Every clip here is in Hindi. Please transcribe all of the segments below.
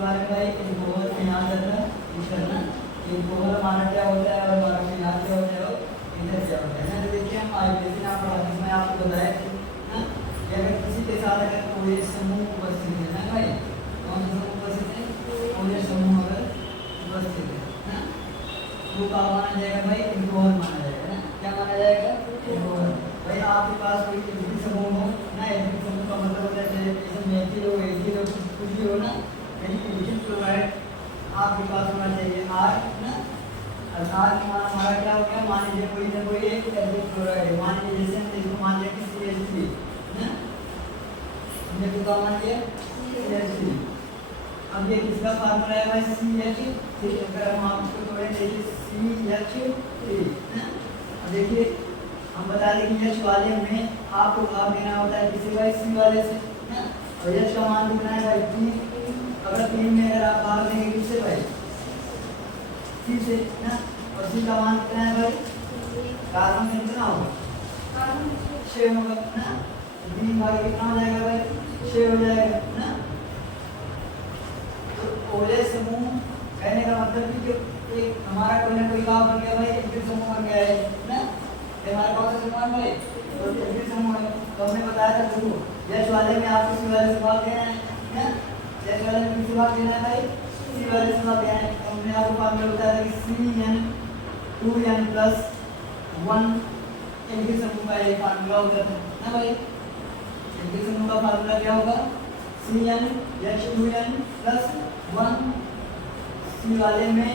इसके बारे में भाई एल्कोहल फिनाल करना करना एल्कोहल हमारा क्या होता है और हमारा फिनाल क्या होता है इधर क्या होता है ना। तो देखिए हम आईपीसी नाम पढ़ा जिसमें आपको बताया ना कि अगर किसी के साथ अगर कोई समूह उपस्थित है ना भाई कौन सा समूह उपस्थित है कोई समूह अगर उपस्थित है ना तो क्या माना जाएगा भाई एल्कोहल माना जाएगा ना। क्या माना जाएगा एल्कोहल। भाई आपके पास कोई एल्किल समूह हो ना एल्किल समूह का मतलब होता है जैसे मेथिल हो एथिल हो कुछ भी हो ना यानी एल्किल क्लोराइड आपके पास होना चाहिए R ना। अर्थात हमारा क्या हो गया मान लीजिए कोई ना कोई एक एल्किल क्लोराइड है मान लीजिए जैसे हम इसको मान लिया कि CH3 ना हमने तो क्या मान लिया CH3। अब ये किसका फार्मूला है भाई CH3। अगर हम आपको थोड़े देखिए CH3 ना। अब देखिए हम बता दें कि H वाले में आपको भाग देना होता है किसी भाई C वाले से ना और H का मान कितना है भाई 3। अगर 3 में अगर आप भाग देंगे किससे भाई C से ना और C का मान कितना है भाई कार्बन में कितना होगा 6 होगा ना। 3 भाग कितना हो जाएगा भाई 6 हो जाएगा ना। तो ओले समूह कहने का मतलब कि एक हमारा कोई ना कोई काम बन गया भाई एल्किल समूह बन गया है ना। हमारे कौन सा समूह भाई तो एल्किल समूह है। तो हमने बताया था देखो H वाले में आपको C वाले से भाग देना है ना। H वाले में किससे भाग देना है भाई C वाले से भाग देना है। तो हमने आपको फार्मूला बताया था कि CN2N+1 एल्किल समूह का एक फार्मूला होता था ना भाई। एल्किल समूह का फार्मूला क्या होगा CnH2n+1। C वाले में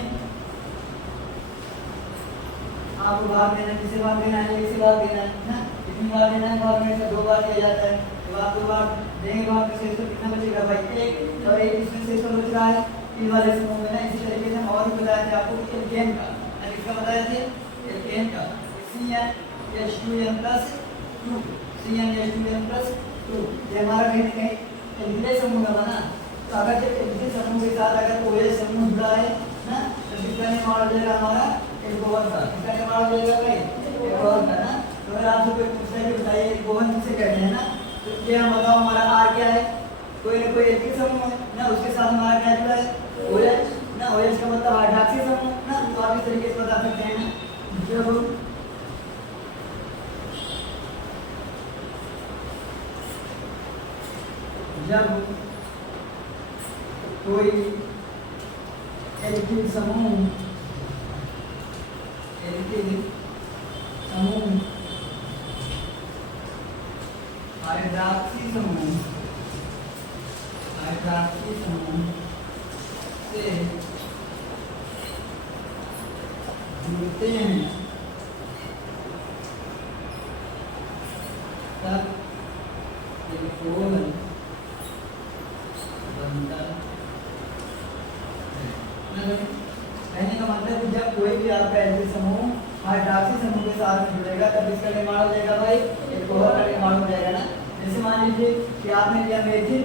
आपको भाग देना किसे भाग देना है एक से भाग देना है ना। कितनी बार देना है भाग में से 2 बार दिया जाता है। तो आप 2 बार देंगे भाग में से तो कितना बचेगा भाई 1 और 1 इसमें से तो बच रहा है C वाले समूह में ना। इसी तरीके से हम और भी बताए थे आपको एल्केन का ना किसका बताए थे एल्केन का CnH2n+2 CnH2n+2 ये हमारा कहीं कहीं एल्किल समूह का बना। तो अगर जब एल्किल समूह के साथ अगर OH समूह जुड़ा है ना तो किसका निर्माण हो जाएगा हमारा एल्कोहल का। किसका निर्माण हो जाएगा भाई एल्कोहल का ना। तो अगर आपसे कोई पूछता है कि बताइए एल्कोहल किसे कहते हैं ना तो ये हम बताओ हमारा R क्या है कोई ना कोई एल्किल समूह है ना उसके साथ हमारा क्या जुड़ा है OH ना। OH का मतलब हाइड्रॉक्सी समूह ना। तो आप इस तरीके से बता सकते हैं ना जब कोई एल्किल समूह हाइड्रॉक्सी समूह से जुड़ते हैं तब एल्कोहल बनता है। कहने का मतलब कि जब कोई भी आपका एल्किल समूह हाइड्रॉक्सी समूह के साथ जुड़ेगा तब इसका निर्माण हो जाएगा भाई एल्कोहल का निर्माण हो जाएगा ना। जैसे मान लीजिए कि आपने लिया मेथिल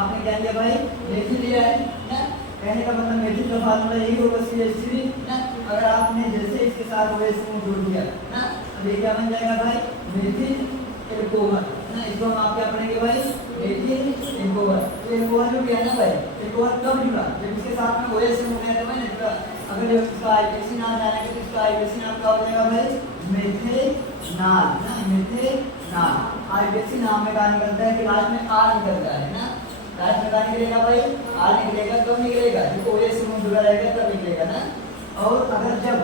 आपने क्या लिया भाई मेथिल लिया है ना। कहने का मतलब मेथिल का फार्मूला यही होगा CH3 ना। अगर आपने जैसे इसके साथ OH समूह जोड़ दिया ना तो ये क्या बन जाएगा भाई मेथिल एल्कोहल ना। इसको हम आप क्या पढ़ेंगे भाई मेथिल एल्कोहल। तो एल्कोहल जो भी है ना भाई एल्कोहल कब जुड़ा जब इसके साथ में OH समूह है तब ना। अगर जब इसका आईपीसी नाम जानेंगे तो इसका आईपीसी नाम क्या हो जाएगा भाई मेथेनाल ना मेथेनाल। आईपीसी नाम में क्या निकलता है कि लास्ट में R निकलता है ना। लास्ट में क्या निकलेगा भाई R निकलेगा कब निकलेगा जब OH समूह जुड़ा रहेगा तब निकलेगा ना। और अगर जब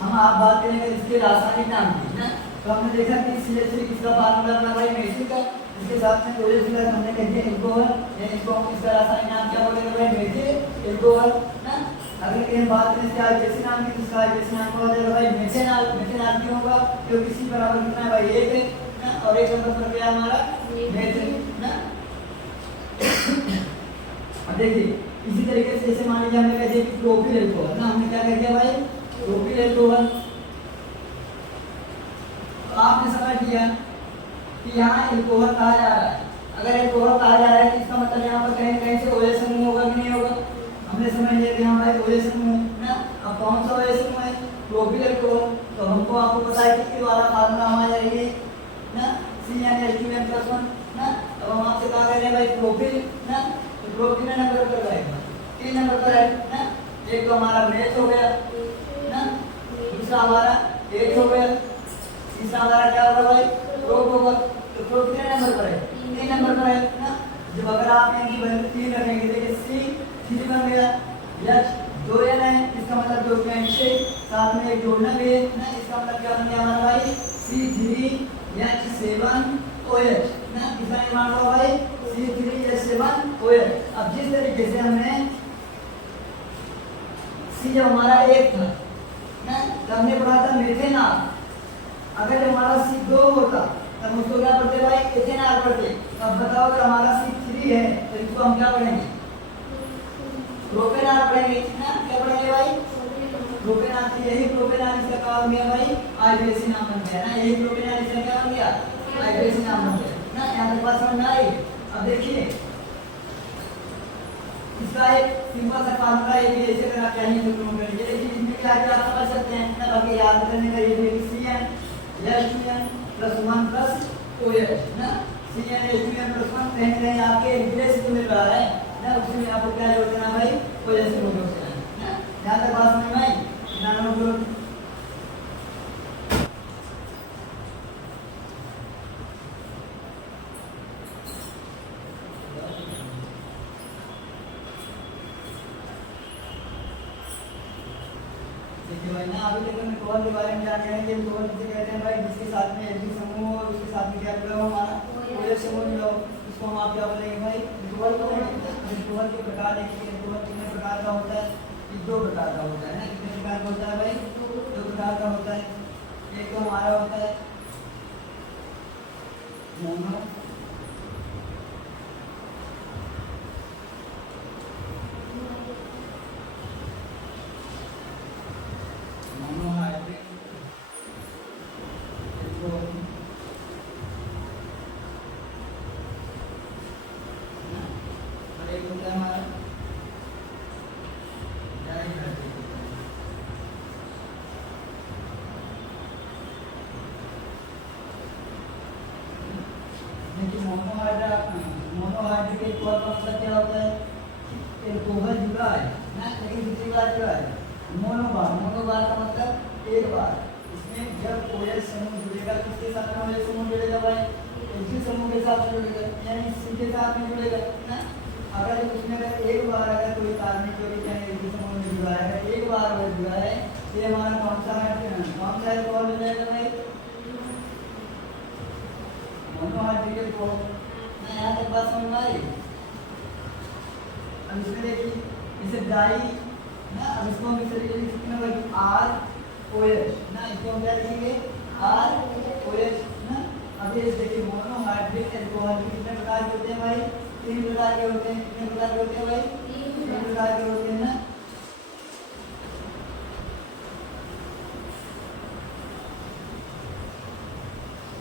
हम आप बात करेंगे इसके रासायनिक नाम की ना तो हमने देखा कि CH3 किसका फार्मूला बना भाई मेथिल का। इसके साथ में OH जुड़ा तो हमने कह दिया एल्कोहल यानी इसको हम इसका रासायनिक नाम क्या बोलेंगे भाई मेथिल एल्कोहल ना। अगर कहीं बात करें इसके आईपीसी नाम की तो इसका आईपीसी नाम क्या हो जाएगा भाई मेथेनॉल। मेथेनॉल क्यों होगा क्योंकि C बराबर कितना है भाई 1 है ना और 1 नंबर पर क्या हमारा मेथिल ना। अब देखिए इसी तरीके से जैसे मान लीजिए हमने कह दिया कि प्रोपिल एल्कोहल ना। हमने क्या कह दिया भाई प्रोपिल एल्कोहल। तो आपने समझ लिया कि यहाँ एल्कोहल कहा जा रहा है। अगर एल्कोहल कहा जा रहा है तो इसका मतलब यहाँ पर कहीं कहीं से OH समूह होगा कि नहीं होगा। हमने समझ लिया कि हाँ भाई OH समूह ना। अब कौन सा OH समूह है प्रोपिल एल्कोहल। तो हमको आपको पता है कि वाला फार्मूला हमारा यही ना CnH2n+1 ना। अब हम आपसे कहा कह रहे हैं भाई प्रोपिल ना। तो ग्रुप कितने नंबर पर रहेगा? 3 नंबर पर है ना। एक तो हमारा मैच हो गया ना, दूसरा हमारा एज हो गया, तीसरा हमारा क्या होगा भाई? ग्रुप होगा। तो ग्रुप कितने नंबर पर है? 3 नंबर पर है ना। जब अगर आप इनकी वैल्यू 3 रखेंगे, देखिए C 3 बन गया, H 2N है, इसका मतलब 2.6, साथ में एक जोड़ना भी है ना, इसका मतलब क्या बन गया हमारा भाई? C3H7OH ना। किसका निर्माण हुआ भाई? C3H7OH। अब जिस तरीके से हमने C जब हमारा 1 था ना, तो हमने पढ़ा था मेथेनॉल। अगर जब हमारा C2 होता तब उसको क्या पढ़ते भाई? एथेनॉल पढ़ते। तो अब बताओ अगर हमारा C3 है तो इसको हम क्या पढ़ेंगे? प्रोपेनॉल पढ़ेंगे ना। क्या पढ़ेंगे भाई? प्रोपेनॉल। तो यही प्रोपेनॉल इसका क्या बन गया भाई? आईपीएसी नाम बन गया ना। यही प्रोपेनॉल इसका क्या बन गया? आईपीएसी नाम बन गया ना। यहाँ तक बात समझ में आई? अब देखिए इसका एक सिंपल सा फार्मूला है, ये ऐसे अगर आप चाहिए तो नोट कर लीजिए। देखिए इसमें क्या है आप समझ सकते हैं ना। बाकी याद करने का ये है कि CnH2n + 1 + OH ना। CnH2n + 1 कहीं ना कहीं आपके रिप्लेस को मिल रहा है ना, उसमें आपको क्या जोड़ देना भाई? OH से जोड़ देना है ना। यहाँ तक बात समझ में आई? ना नोट करो। देखिए भाई ना, अभी तक हमने कोहल के बारे में जान गए कि कोहल किसे कहते हैं भाई? जिसके साथ में एक समूह और उसके साथ में क्या जुड़ा हो हमारा? OH समूह जुड़ा हो, इसको हम आप क्या बोलेंगे भाई? कोहल बोलेंगे। कोहल के प्रकार देखिए, कोहल कितने प्रकार का होता है? ये 2 प्रकार का होता है ना। कितने प्रकार का होता है भाई? 2 प्रकार का होता है। एक तो हमारा होता है मोनो मोनोहाइड्रिक और एक होता है हमारा डाइहाइड्रिक। मोनोहाइड्रिक एक और का मतलब क्या होता है? एल्कोहल जुड़ा है ना, लेकिन कितनी बार जुड़ा है? मोनोबार। मोनोबार का मतलब एक बार। इसमें जब OH समूह जुड़ेगा किसके साथ में OH समूह जुड़ेगा भाई? H समूह के साथ जुड़ेगा, यानी C के साथ में जुड़ेगा ना। अगर उसमें अगर एक बार अगर कोई कार्बनिक यौगिक यानी H समूह में जुड़ा है, अगर एक बार वो जुड़ा है तो ये हमारा कौन सा अल्कोहल हो जाएगा भाई? मोनोहाइड्रिक अल्कोहल ना। यहाँ तक बात समझ में आई? अब इसमें देखिए इसे डाई ना, अब इसको हम इस तरीके से लिखते हैं भाई ROH ना। इसको हम क्या लिखेंगे? ROH ना। अब ये देखिए मोनोहाइड्रिक अल्कोहल के कितने प्रकार के होते हैं भाई? 3 प्रकार के होते हैं। कितने प्रकार के होते हैं भाई? 3 प्रकार के होते हैं ना।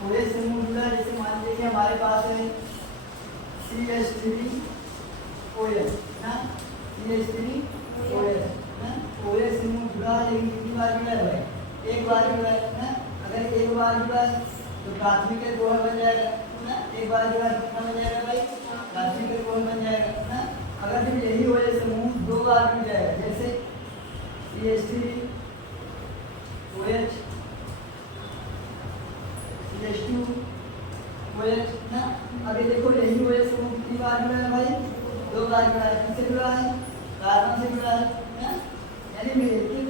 OH समूह जुड़ा, जैसे मान लीजिए हमारे पास है CH3OH ना, CH3OH ना। OH समूह जुड़ा, लेकिन कितनी बार जुड़ा है भाई? एक बार जुड़ा है ना। अगर एक बार जुड़ा है तो प्राथमिक अल्कोहल बन जाएगा ना। एक बार जुड़ा है कितना बन जाएगा भाई? प्राथमिक अल्कोहल बन जाएगा ना। अगर जब यही OH समूह 2 बार जुड़ जाएगा, जैसे CH3OH CH2OH ना। अभी देखो यही OH समूह कितनी बार जुड़ा है भाई? 2 बार जुड़ा है। किससे जुड़ा है? कार्बन से जुड़ा है ना। यानी रिएक्टिव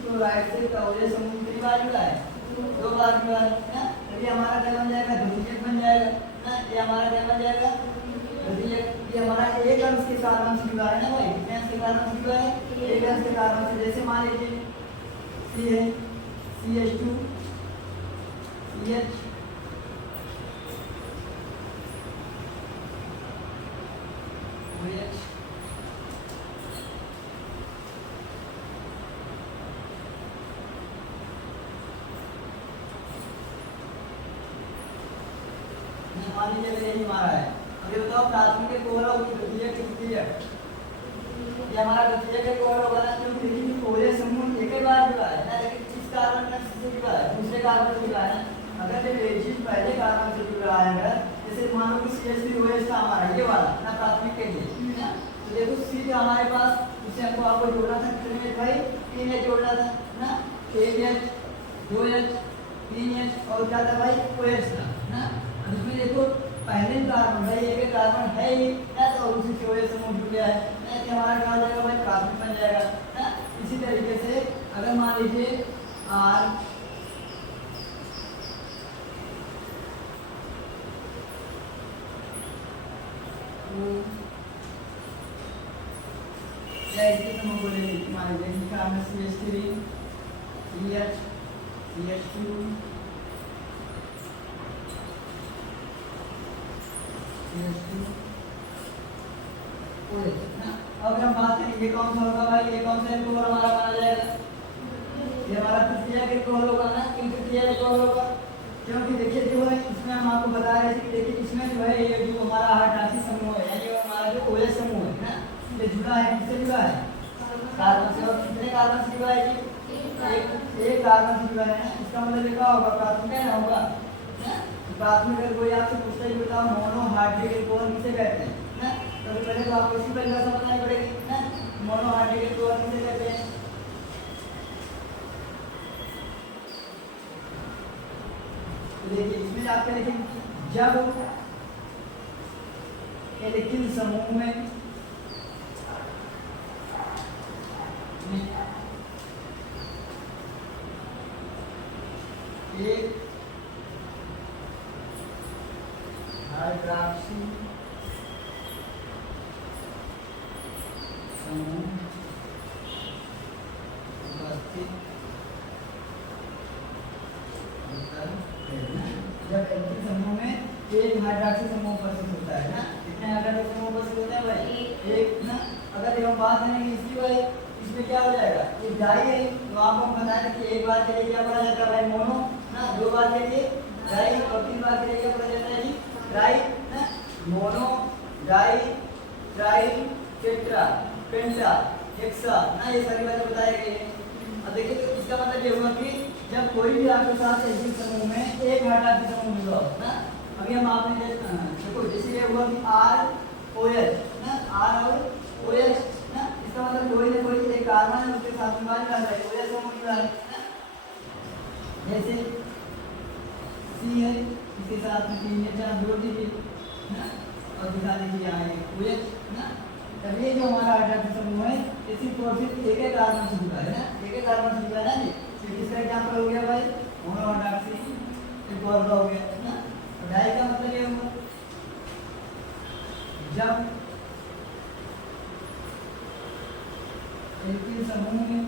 क्लोराइड से OH समूह कितनी बार जुड़ा है? 2 बार जुड़ा है ना। तो ये हमारा क्या बन जाएगा? द्वितीयक बन जाएगा ना। ये हमारा क्या बन जाएगा? द्वितीयक। ये हमारा एक अंश के कार्बन से जुड़ा है ना भाई। कितने अंश के कार्बन से जुड़ा है? एक अंश के कार्बन से। जैसे मान लीजिए C है, CH2 CH OH मान लीजिए यही हमारा है। अब ये बताओ प्राथमिक अल्कोहल और द्वितीयक कितनी है? ये हमारा द्वितीयक अल्कोहल होगा ना, क्योंकि OH समूह एक ही बार जुड़ा है ना। लेकिन इस कार्बन में से जुड़ा है, दूसरे कार्बन से जुड़ा है ना। अगर जब H पहले कार्बन से जुड़ रहा है, अगर जैसे मान लो कि CH3OH था हमारा ये वाला ना, प्राथमिक के लिए देखो सी था हमारे पास, इसे हमको आपको जोड़ना था कितने भाई 3 एच जोड़ना था ना, 1 एच 2 एच 3 एच और क्या था भाई ओ एच था ना। अब इसमें देखो पहले कार्बन भाई एक कार्बन है ही ना, तो उसी की वजह से समूह जुड़ गया है ना, कि हमारा क्या हो जाएगा भाई प्राथमिक बन जाएगा ना। इसी तरीके से अगर मान लीजिए आर या इसके समूह को ले लीजिए, मान लीजिए इसका हमने CH3 CH CH2 CH2 OH ना। अब हम बात करें ये कौन सा होगा भाई, ये कौन सा एल्कोहल हमारा माना जाएगा, ये हमारा तृतीयक एल्कोहल होगा ना, क्यों तृतीयक एल्कोहल होगा, क्योंकि देखिए जो है इसमें हम आपको बता रहे थे कि देखिए इसमें जो है ये जो हमारा हाइड्रोक्सी समूह है यानी हमारा जो OH समूह है ना, ये जुड़ा है किससे जुड़ा है कार्बन से, और कितने कार्बन से जुड़ा है जी एक कार्बन से जुड़ा है ना। इसका मतलब क्या होगा प्राथमिक है ना होगा ना। प्राथमिक अगर कोई आपसे पूछता है बताओ मोनोहाइड्रिक एल्कोहल किसे कहते हैं ना, तो पहले तो आपको इसी परिभाषा बतानी पड़ेगी ना, मोनोहाइड्रिक एल्कोहल किसे कहते हैं। तो देखिए इसमें आपके देखिए जब एल्किल समूह में एक हाइड्रोक्सी समूह उपस्थित जब एल्किल समूह में एक हाइड्रोक्सी समूह उपस्थित होता है ना, कितने हाइड्रोक्सी समूह उपस्थित होते हैं भाई एक ना। अगर हम बात करेंगे इसकी भाई इसमें क्या हो जाएगा ये डाई है, तो आपको हम बताएं कि एक बार के लिए क्या पढ़ा जाता है भाई मोनो ना, 2 बार के लिए डाई और 3 बार के लिए क्या पढ़ा जाता है जी ट्राई ना। मोनो डाई ट्राई टेट्रा पेंटा हेक्सा ना, ये सारी बातें बताई गई है। अब देखिए तो इसका मतलब ये हुआ कि जब कोई भी आपके साथ एल्किल समूह में एक हाइड्रोक्सी समूह मिला हो ना, अभी हम आपने देखो जैसे ये हुआ कि ROH ना, R और OH ना, इसका मतलब कोई ना कोई एक कार्बन है उसके साथ में बात कर रहा है OH समूह जुड़ा है ना। जैसे C है इसके साथ में 3 या 4 जोड़ दीजिए ना, और दिखा दीजिए यहाँ OH ना। तब ये जो हमारा हाइड्रोक्सी समूह है इसी को सिर्फ एक एक कार्बन से जुड़ा है ना, एक एक कार्बन से जुड़ा है ना जी। फिर किसका एग्जांपल हो गया भाई मोनोहाइड्रोक्सी एल्कोहल हो गया ना। डाई का मतलब ये हुआ जब एल्किल समूह में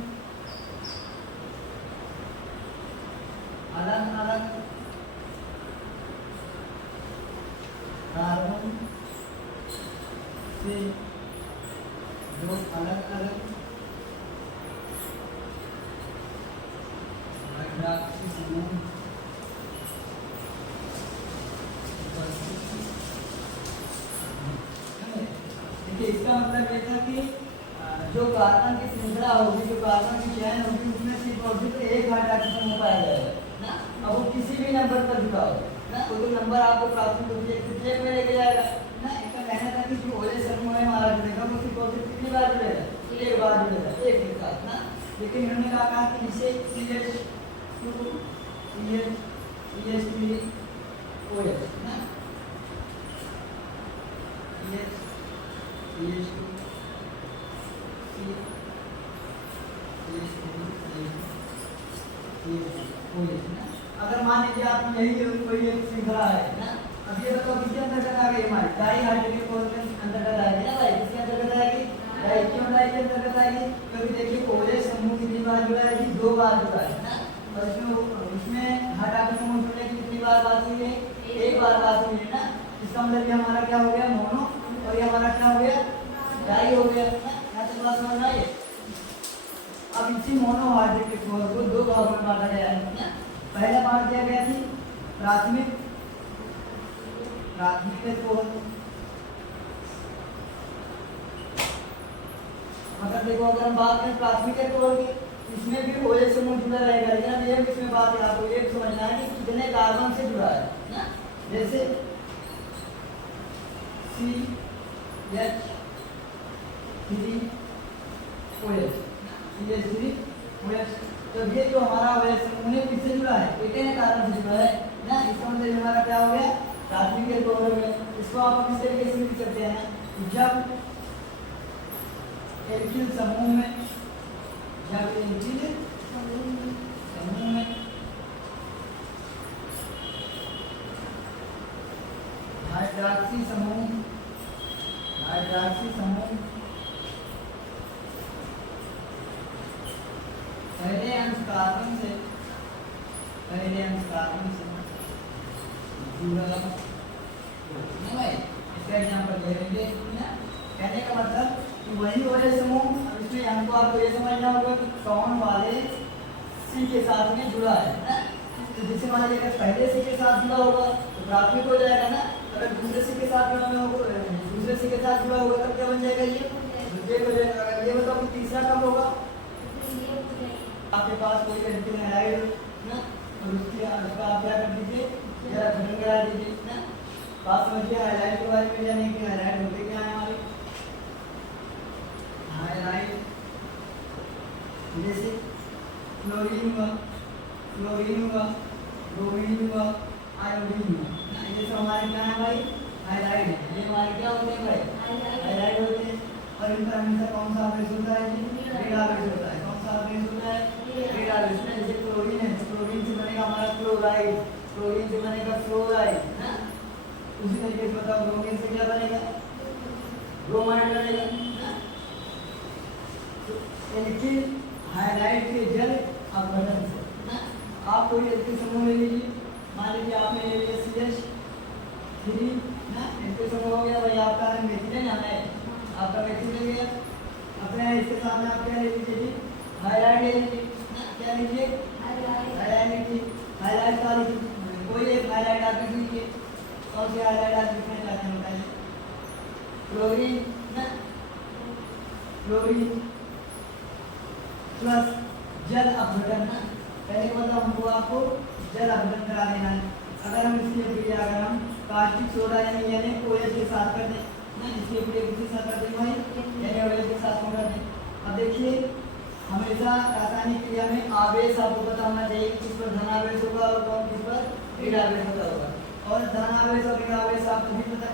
अलग अलग कार्बन से जो अलग अलग हाइड्रोक्सी समूह देखिए इसका मतलब ये था कि जो कार्बन की श्रृंखला होगी, जो कार्बन की चेन होगी, उसमें सिर्फ और सिर्फ एक हाइड्रोक्सी समूह पाया जाएगा ना। अब वो किसी भी नंबर पर जुड़ा हो ना, तो नंबर आपको प्राथमिक रूप से तृतीयक में लेके जाएगा ना। इसका कहना था कि जो OH समूह है हमारा जुड़ेगा वो सिर्फ और सिर्फ कितनी बार जुड़ेगा एक बार जुड़ेगा एक के साथ ना। लेकिन इन्होंने कहा कि इसे CH2 CH3 OH ना, CH2 अगर मान लीजिए आप यही कोई एक श्रृंखला है ना, अब ये बताओ किसके अंतर्गत आ गई हमारी डाई हाइड्रोजन के अंतर्गत आएगी ना भाई, किसके अंतर्गत आएगी डाई, क्यों डाई के अंतर्गत आएगी क्योंकि देखिए OH समूह कितनी बार जुड़ा है जी 2 बार जुड़ा है ना। और इसमें हाइड्रोक्सी समूह जुड़ने की कितनी बार बात हुई है एक बार बात हुई है ना। इसका मतलब ये हमारा क्या हो गया मोनो, और ये हमारा क्या हो गया डाई हो गया ना। यहाँ से बात समझ आई। अब इसी मोनोहाइड्रिक एल्कोहल को 2 भागों में बांटा गया है ना। पहला पार्ट दिया गया थी प्राथमिक एल्कोहल, मतलब देखो अगर हम बात करें प्राथमिक एल्कोहल की, इसमें भी OH समूह जुड़ा रहेगा, लेकिन अब ये इसमें बात है आपको ये समझना है कि कितने कार्बन से जुड़ा है ना। जैसे CH 3OH, CH3OH। तो ये जो हमारा OH समूह है किससे जुड़ा है? एटेन कार्बन से जुड़ा है ना। इसका मतलब हमारा क्या हो गया? प्राथमिक एल्कोहल हो गया। इसको आप किस तरीके से लिख सकते हैं? जब एल्किल समूह में, जब एल्किल समूह में हाइड्रॉक्सी समूह पहले अंश कार्बन से जुड़ा ना भाई। इसका एग्जांपल दे देंगे ना। कहने का मतलब कि वही OH समूह, इसमें हमको आपको ये समझना होगा कि कौन वाले C के साथ में जुड़ा है ना। तो जैसे मान लीजिए अगर पहले C के साथ जुड़ा होगा तो प्राथमिक हो जाएगा ना। अगर दूसरे C के साथ जुड़ा होगा, दूसरे C के साथ जुड़ा होगा तब क्या बन जाएगा? ये द्वितीयक हो जाएगा। अगर ये बताओ कि तीसरा कब होगा? आपके पास कोई एल्किल हैलाइड ना, और उसका आप क्या कर दीजिए, जरा गठन करा दीजिए ना। बात समझिए हाइलाइट के बारे में जाने कि हाइलाइट होते क्या है हमारे। हाइलाइट जैसे क्लोरीन हुआ, ब्रोमीन हुआ, आयोडीन हुआ ना। ये सब हमारे क्या है भाई? हाइलाइट है। ये हमारे क्या होते हैं भाई? हाइलाइट होते हैं। और इनका हमेशा कौन सा आवेश होता है जी? ऋण आवेश होता है। कौन सा आवेश होता है? ऋण आवेश में। जैसे क्लोरीन है, क्लोरीन से बनेगा हमारा क्लोराइड, क्लोरीन से बनेगा फ्लोराइड ना। उसी तरीके से बताओ ब्रोमीन से क्या बनेगा? ब्रोमाइड बनेगा ना। एल्किल हाइलाइट के जल अपघटन से ना। आप कोई एल्किल समूह ले लीजिए, मान लीजिए आपने ले लिया CH3 ना। एल्किल समूह हो गया भाई आपका मेथिलीन है, आपका मेथिलीन ले गया। अपने इसके सामने आप क्या ले लीजिए जी? हाइलाइट ले लीजिए ना। क्या लीजिए? हाइलाइट लीजिए। हाइलाइट का लीजिए, कोई एक हाइलाइट आप लिख लीजिए। कौन सी हाइलाइट आप लिखना चाहते हैं बताइए? क्लोरीन ना, क्लोरीन प्लस जल अपघटन ना। पहले मतलब हमको आपको जल अपघटन करा देना है। अगर हम इसकी क्रिया अगर हम कास्टिक सोडा यानी OH के साथ कर दें ना, इसकी क्रिया किसके साथ कर दें भाई? यानी OH के साथ कर दें। अब देखिए हमेशा रासायनिक क्रिया में आवेश आपको पता होना चाहिए, किस पर धन आवेश होगा और कौन किस पर ऋण आवेश होगा। और धन आवेश और ऋण आवेश आप तभी पता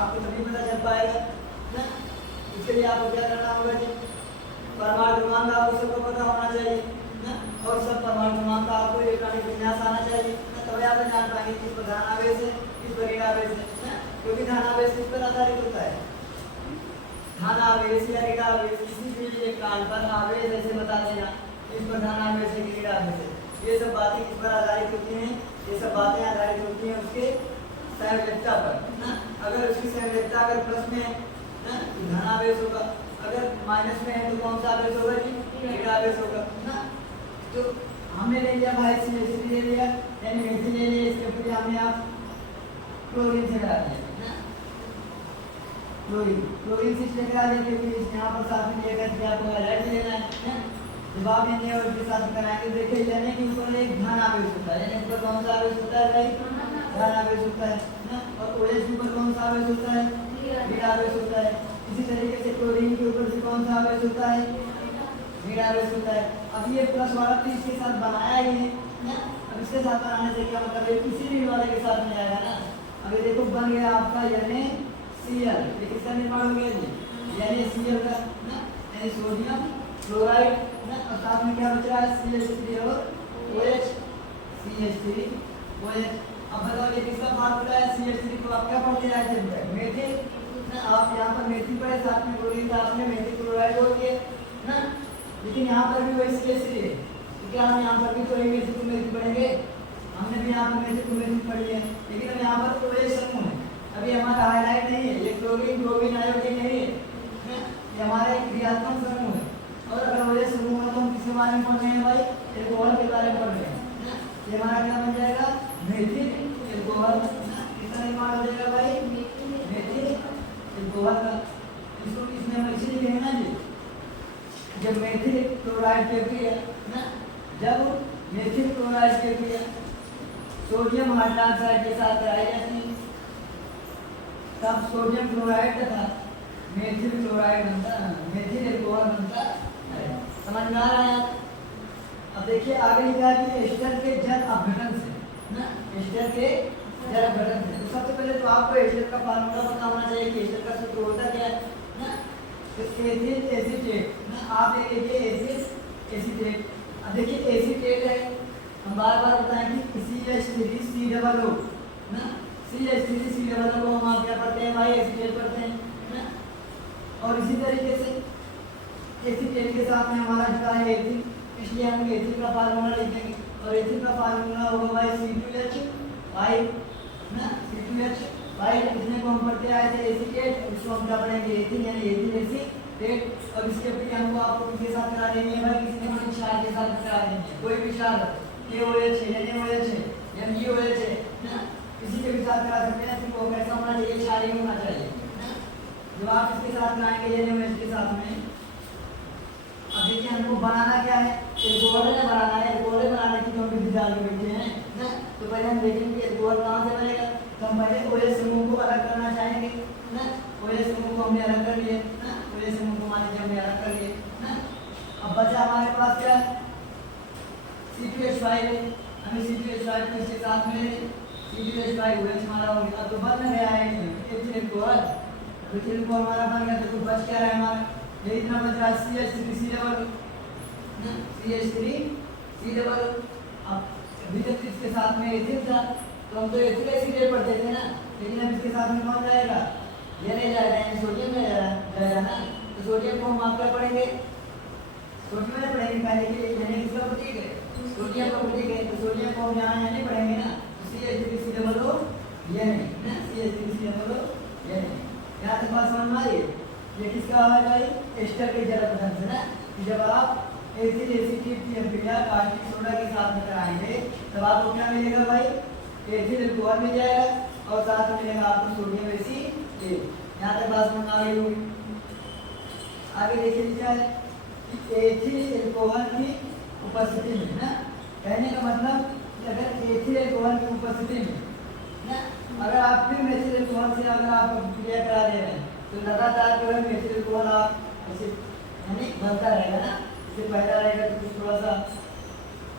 आपको तभी पता चल पाएगा ना। इसके लिए आपको क्या करना होगा जी? परमाणु क्रमांक आपको सबको पता होना चाहिए ना। और सब परमाणु क्रमांक का आपको इलेक्ट्रॉनिक विन्यास आना चाहिए ना। तभी आप जान पाएंगे किस पर धन आवेश है, किस पर ऋण आवेश है ना। क्योंकि धन आवेश किस पर आधारित होता है? धन आवेश या ऋण आवेश किसी भी इलेक्ट्रॉन पर आवेश ऐसे बता देना, इस पर धन आवेश है कि ऋण आवेश है। ये सब बातें किस पर आधारित होती हैं? ये सब बातें आधारित होती हैं उसके संवेदकता पर ना। अगर उसकी संवेदकता अगर प्लस में है ना तो धन आवेश होगा, अगर माइनस में है तो कौन सा आवेश होगा जी? ऋण आवेश होगा ना। तो हमने ले लिया भाई CH3 ले लिया, यानी मेथिल ले लिया। इसके फिर हमने आप क्लोरीन से करा दिया ना। क्लोरीन से इसलिए करा दिया क्योंकि यहाँ पर साथ में लिया गया आपको हाइलाइट लेना है ना। जब आप इन्हें और इसके साथ कराएंगे देखिए यानी कि ऊपर एक धन आवेश होता है, यानी ऊपर कौन सा आवेश होता है भाई? धन आवेश होता है ना। और OH के ऊपर कौन सा आवेश होता है? ऋण आवेश होता है। इसी तरीके से क्लोरीन के ऊपर भी कौन सा आवेश होता है? ऋण आवेश होता है। अब ये प्लस वाला तो इसके साथ बनाया ही है ना। अब इसके साथ बनाने से क्या मतलब है? किसी भी वाले के साथ में आएगा ना। अब ये देखो बन गया आपका NaCl, ये किसका निर्माण हो गया जी? NaCl का ना, यानी सोडियम क्लोराइड ना। और साथ में क्या बच रहा है? CH3 और OH, CH3OH। अब बताओ ये किसका फार्मूला है? CH3 को आप क्या पढ़ते आए थे? मेथिल ना। आप यहाँ पर मेथिल पढ़े, साथ में क्लोरीन का आपने मेथिल क्लोराइड हो गया ना। लेकिन यहाँ पर भी वही CH3 है, क्योंकि हम यहाँ पर भी तो वही मेथिल पढ़ेंगे। हमने भी यहाँ पर मेथिल पढ़ी है, लेकिन अब यहाँ पर OH समूह है। अभी हमारा हाइलाइट नहीं है, ये क्लोरीन ब्रोमीन आयोडीन नहीं है ना। ये हमारा एक क्रियात्मक समूह है। और अगर OH समूह है तो हम किसके बारे में पढ़ रहे हैं भाई? एल्कोहल के बारे में पढ़ रहे हैं ना। ये हमारा क्या बन जाएगा? मेथिल एल्कोहल ना। किसका निर्माण हो जाएगा भाई? मेथिल एल्कोहल का। इसको इसमें हम इसीलिए लिखेंगे ना जी, जब मेथिल क्लोराइड की क्रिया ना, जब मेथिल क्लोराइड की क्रिया सोडियम हाइड्रोक्साइड के साथ कराई जाती है तब सोडियम क्लोराइड तथा मेथिल क्लोराइड बनता है, मेथिल एल्कोहल बनता है। समझ में आ रहा है? अब देखिए आगे लिखा है कि एस्टर के जल अपघटन से ना, एस्टर के जल अपघटन से। तो सबसे पहले तो आपको एस्टर का फार्मूला पता होना चाहिए कि एस्टर का सूत्र होता क्या है ना, एथिल एसीटेट ना, आप ले लीजिए एथिल एसीटेट। अब देखिए एसीटेट है, हम बार बार बताएं कि CH3COO ना, CH3COO को हम आप क्या पढ़ते हैं भाई, एसीटेट पढ़ते हैं ना। और इसी तरीके से एसीटेट के साथ में हमारा जुड़ा है एथिल, इसलिए हम एथिल का फार्मूला लिखेंगे और एथिल का फार्मूला होगा भाई C2H5 ना, C2H5। इसमें को हम पढ़ते आए थे एसीटेट, इसको हम क्या पढ़ेंगे एथिल यानी एथिल एसीटेट। और इसके प्रक्रिया हमको आपको किसके साथ करा देनी है भाई, किसी न किसी क्षार के साथ करा देनी है, कोई भी क्षार KOH है, NaOH है, MgOH है ना, किसी के भी साथ करा सकते हैं। तो कैसा होना चाहिए, क्षारीय होना चाहिए ना। जब आप इसके साथ कराएंगे NaOH के साथ में, अब देखिए हमको बनाना क्या है, एल्कोहल ने बनाना है। एल्कोहल बनाने की तो हम विधि डाल के बैठे हैं ना। तो पहले हम देखेंगे एल्कोहल कहाँ से बनेगा। तो हम पहले OH समूह को अलग करना चाहेंगे ना, OH समूह को हमने अलग कर लिए ना, OH समूह को मान लीजिए हमने अलग कर लिए ना। अब बचा हमारे पास क्या है, C2H5 है, हमें C2H5 को इसके साथ में C2H5 OH हमारा हो गया। तो बन गया है एथिल एल्कोहल, एथिल को हमारा बन गया। तो बच क्या रहा है हमारा, ये इतना बच रहा है CH3COO ना, CH3COO। अब अभी तक इसके साथ में एथिल था तो हम तो एथिल एसीटेट पढ़ते थे ना, लेकिन अब इसके साथ में कौन जाएगा, ये नहीं जाएगा, यानी सोडियम में जाएगा ना। तो सोडियम को हम आप क्या पढ़ेंगे, सोडियम में पढ़ेंगे पहले के, यानी किसका प्रतीक है, सोडियम का प्रतीक है। तो सोडियम को हम यहाँ नहीं पढ़ेंगे ना, CH3COO ये नहीं ना, CH3COO ये नहीं। यहाँ तक बात समझ में आ रही है। ये किसका है भाई, एस्टर के जल अपघटन से ना। जब आप एथिल एसीटेट की अभिक्रिया कास्टिक सोडा के साथ में कराएंगे तब आपको क्या मिलेगा भाई, एथिल एल्कोहल मिल जाएगा और साथ में मिलेगा आपको सोडियम एसीटेट। यहाँ तक बात समझ आ गई होगी। आगे देखिए क्या है कि एथिल एल्कोहल की उपस्थिति में ना, कहने का मतलब कि अगर एथिल एल्कोहल की उपस्थिति में ना, अगर आप फिर मेथिल एल्कोहल से अगर आप अभिक्रिया करा दे रहे हैं तो लगातार जो है मेथिल एल्कोहल आप ऐसे यानी बनता रहेगा ना। इससे पहला रहेगा तो कुछ थोड़ा सा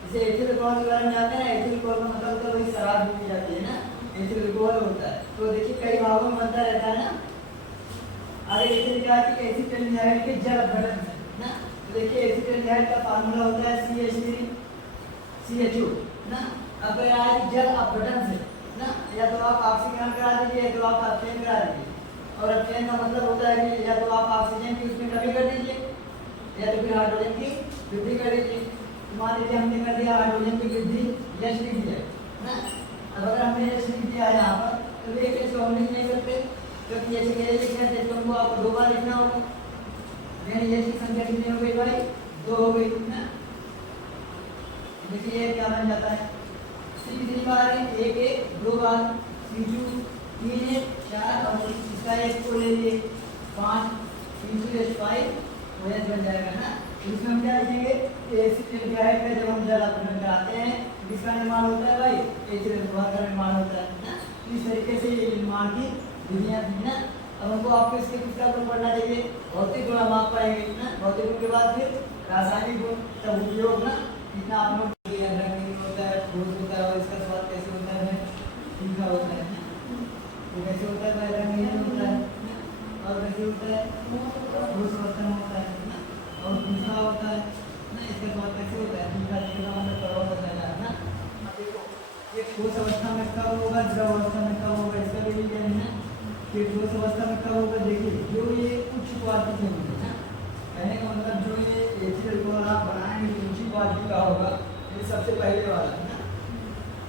इसे एथिल एल्कोहल के बारे में जानते हैं ना, एथिल एल्कोहल का मतलब होता है वही शराब पी जाती है ना, एथिल एल्कोहल होता है। तो देखिए कई भागों में बनता रहता है ना। आगे देखिए लिखा है कि एसीटेल्डिहाइड के जल अपघटन से ना। तो देखिए एसीटेल्डिहाइड का फार्मूला होता है CH3CHO ना। अब कह रहा है कि जल अपघटन से ना, या तो आप ऑक्सीकरण करा दीजिए या तो आप अपचयन करा दीजिए। और अपचयन का मतलब होता है कि या तो आप ऑक्सीजन की उसमें कमी कर दीजिए या तो फिर हाइड्रोजन की वृद्धि कर दीजिए। मान लीजिए हमने कर दिया हाइड्रोजन की वृद्धि, यश लिख दिया ना। अब अगर हमने यश लिख दिया यहाँ पर तो एक यश को हम लिख नहीं सकते क्योंकि यश के लिए लिखना है तो हमको आपको दो बार लिखना होगा। यानी यश की संख्या कितनी हो गई भाई, 2 हो गई ना। देखिए क्या बन जाता है, C3 बार है, 1 1 2 बार, C2 3 है 4 और इसका एक को ले लिए 5, C2H5 OH बन जाएगा ना। तो इसमें हम क्या लिखेंगे, एसीटेल्डिहाइड का जब हम जल अपघटन कराते हैं किसका निर्माण होता है भाई, एथिल एल्कोहल का निर्माण होता है ना। इस तरीके से ये निर्माण की विधियां थी ना। अब हमको आपको इसके किसका गुण पढ़ना चाहिए, भौतिक गुण हम आप पढ़ेंगे ना। भौतिक गुण के बाद फिर रासायनिक गुण का उपयोग ना, कितना आप लोग होता है, ठोस होता है और इसका स्वाद कैसे होता है, तीखा होता है ना। तो कैसे होता है भाई, रंगीन होता है और कैसे होता है, ठोस अवस्था में होता है ना, और तीखा होता है ना। इसका स्वाद कैसे होता है, तीखा, तीखा मतलब कड़वा होता है ना। देखो ये ठोस अवस्था में कब होगा, द्रव अवस्था में कब होगा, इसका भी लिखा है ना। कि ठोस अवस्था में कब होगा, देखिए जो ये उच्च क्वालिटी में होगा ना, कहने का मतलब जो ये एथिल एल्कोहल आप बनाएंगे ऊंची क्वालिटी का होगा, ये सबसे पहले वाला है ना।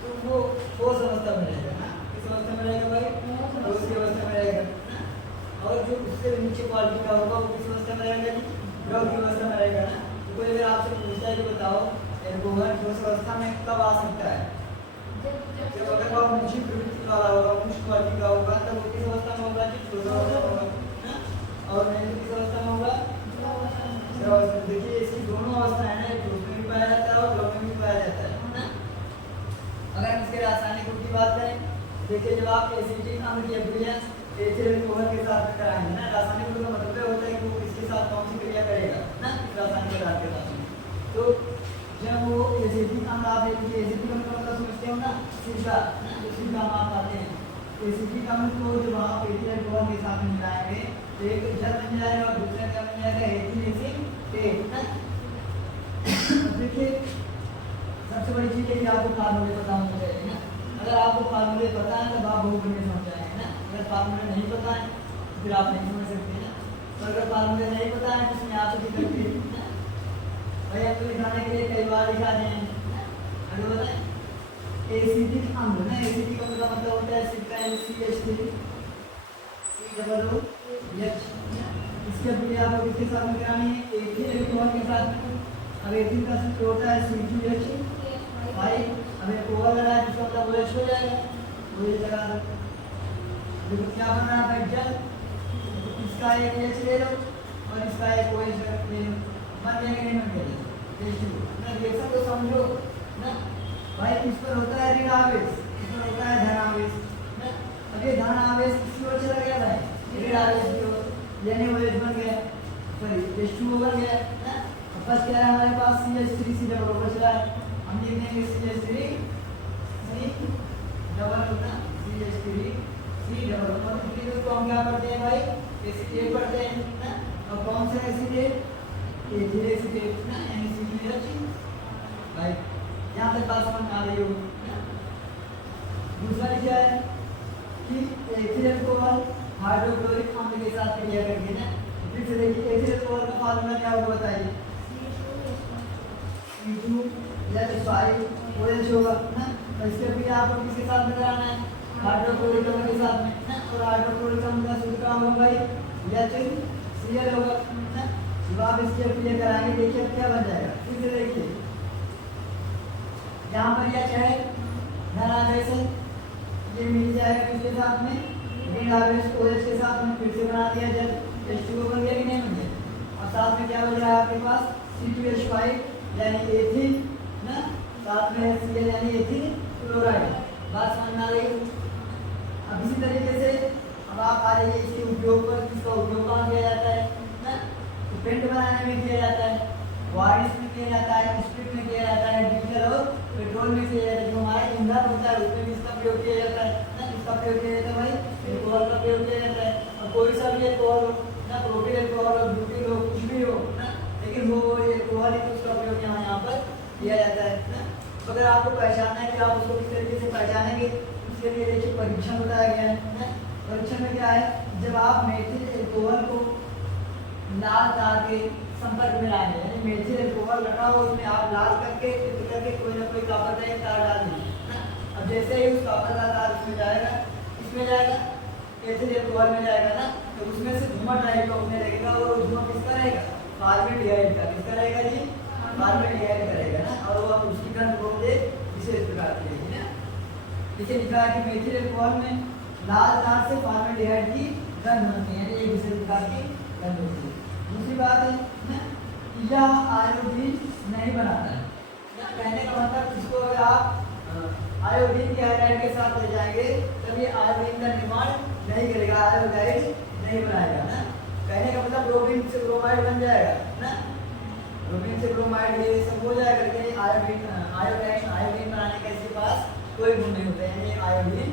तो वो ठोस अवस्था में रहेगा ना, किस अवस्था में रहेगा भाई, ठोस की अवस्था में रहेगा ना। और जो उससे नीचे क्वालिटी का होगा वो किस अवस्था में रहेगा, द्रव की अवस्था में रहेगा ना। तो कोई अगर आपसे पूछता है कि बताओ एल्कोहल ठोस अवस्था में कब आ सकता है, जब अगर वो ऊंची प्रवृत्ति वाला होगा, उच्च क्वालिटी का होगा, तब वो किस अवस्था में होगा, ठोस अवस्था में होगा ना। और नहीं तो किस अवस्था में होगा, द्रव अवस्था। देखिए इसकी दोनों अवस्था है ना, ठोस में भी पाया जाता है और द्रव में भी पाया जाता है ना। अगर हम इसके रासायनिक गुण की बात करें, देखिए जब आप एसिटिक अम्ल की अभिक्रिया एथिल अल्कोहल के साथ में कराएंगे ना। रासायनिक गुण का मतलब होता है कि वो किसके साथ कौन सी क्रिया करेगा ना, रासायनिक पदार्थ के साथ में। तो जब वो एसिडिक अम्ल, आप एसिडिक अम्ल का मतलब समझते हो ना, सिरका ना, जो सिरका हम आप खाते हैं, एसिडिक अम्ल को जब आप एथिल अल्कोहल के साथ में मिलाएंगे तो एक जल बन जाएगा और दूसरा क्या बन जाएगा, एथिल एसिटेट ना। देखिए सबसे बड़ी चीज है कि आपको फार्मूले पता होने चाहिए ना। अगर आपको फार्मूले पता है तो आप बहुत बढ़िया समझ जाएंगे ना। अगर फार्मूले नहीं पता है तो फिर आप नहीं समझ सकते ना। तो अगर फार्मूले नहीं पता है तो उसमें आपसे दिक्कत है ना। भाई आपको दिखाने के लिए कई बार दिखा दें ना। अगर बताएं एसिडिक अम्ल ना, एसिडिक अम्ल का मतलब होता है सिरका NaCH3 COOH। इसके लिए आपको किसके साथ में करानी है, एथिल अल्कोहल के साथ में। अब एथिल का सूत्र होता है C2H5। अब अल्कोहल लगा है जिसका मतलब OH हो जाएगा, OH लगा दो। देखो क्या बन रहा है भाई, जल। इसका एक H ले लो और इसका एक OH ले लो, बन गया कि नहीं बन गया, ना। रिएक्शन को समझो ना भाई। इस पर होता है ऋण आवेश, इस पर होता है धन आवेश ना। अब ये धन आवेश किसी ओर चला गया भाई, ऋण आवेश की ओर, यानी OH बन गया, सॉरी H2O बन गया ना। बस क्या है हमारे पास CH3 C डबल बच रहा है, हम लिख देंगे CH3 C डबल ना, CH3 C डबल। और फिर तो हम क्या पढ़ते हैं भाई, एसिटेट पढ़ते हैं ना। और कौन सा एसिटेट, एथिल एसिटेट ना, NaCH। भाई यहाँ तक बात समझ आ रही हो ना। दूसरा क्या है कि एथिल अल्कोहल हाइड्रोक्लोरिक अम्ल के साथ क्रिया करके ना। फिर से देखिए एथिल अल्कोहल का फार्मूला क्या होगा बताइए, C2H5OH होगा ना। और इसके फिर आपको किसके साथ में कराना है, हाइड्रोक्लोरिक अम्ल के साथ में ना। और हाइड्रोक्लोरिक अम्ल का सूत्र क्या होगा भाई, HCl होगा ना। जब आप इसके क्रिया कराएंगे देखिए अब क्या बन जाएगा, फिर से देखिए यहाँ पर यह है धन आवेश है, ये मिल जाएगा किसके साथ में, ऋण आवेश OH के साथ में। फिर से बना दिया जल, H2O बन गया कि नहीं बन गया। और साथ में क्या बन रहा है आपके पास, C2H5 यानी एथिल ना, साथ में Cl यानी एथिल क्लोराइड। बात समझ में आ रही है। अब इसी तरीके से अब आप आ जाइए इसके उपयोग पर, इसका उपयोग कहाँ किया जाता है ना, तो पेंट बनाने में किया जाता है, वार्निश में किया जाता है, स्प्रिट में किया जाता है, डीजल और पेट्रोल में किया जाता है। जो हमारा ईंधन होता है उसमें भी इसका प्रयोग किया जाता है ना। इसका प्रयोग किया जाता है भाई, अल्कोहल का प्रयोग किया जाता है। और कोई सा भी अल्कोहल हो ना, प्रोपील अल्कोहल हो, ब्यूटिल हो, कुछ भी हो ना, लेकिन वो अल्कोहल ही उसका प्रयोग यहाँ पर किया जाता है ना। तो अगर आपको पहचानना है कि आप उसको किस तरीके से पहचानेंगे, उसके लिए देखिए परीक्षण बताया गया है ना। परीक्षण में क्या है, जब आप मेथिल अल्कोहल को लाल तार के संपर्क में लाएंगे, यानी मेथिल अल्कोहल रखा हो उसमें आप लाल करके कोई ना कोई कॉपर का एक तार डाल देंगे ना। अब जैसे ही उस कॉपर का तार इसमें जाएगा, इसमें जाएगा एथिल अल्कोहल में जाएगा ना, तो उसमें से धुआं टाइप का उठने लगेगा। और धुआं किसका रहेगा, फॉर्मेल्डिहाइड का। किसका रहेगा जी, फॉर्मेल्डिहाइड करेगा ना। और वो आप उसकी गंध बहुत विशेष प्रकार की रहेगी ना। इसे लिखा है कि मेथिल अल्कोहल में लाल तार से फॉर्मेल्डिहाइड की गंध होती है, एक विशेष प्रकार की गंध होती है। दूसरी बात है ना, यह आयोडीन नहीं बनाता है। कहने का मतलब इसको अगर आप आयोडीन के हाइड्राइड के साथ ले जाएंगे तब ये आयोडीन का निर्माण नहीं करेगा, आयोडाइड नहीं बनाएगा ना। कहने का मतलब ब्रोमीन से ब्रोमाइड बन जाएगा ना, ब्रोमीन से ब्रोमाइड ये सब हो जाएगा, लेकिन आयोडीन बनाने का इसके पास कोई गुण नहीं होता है, यानी आयोडीन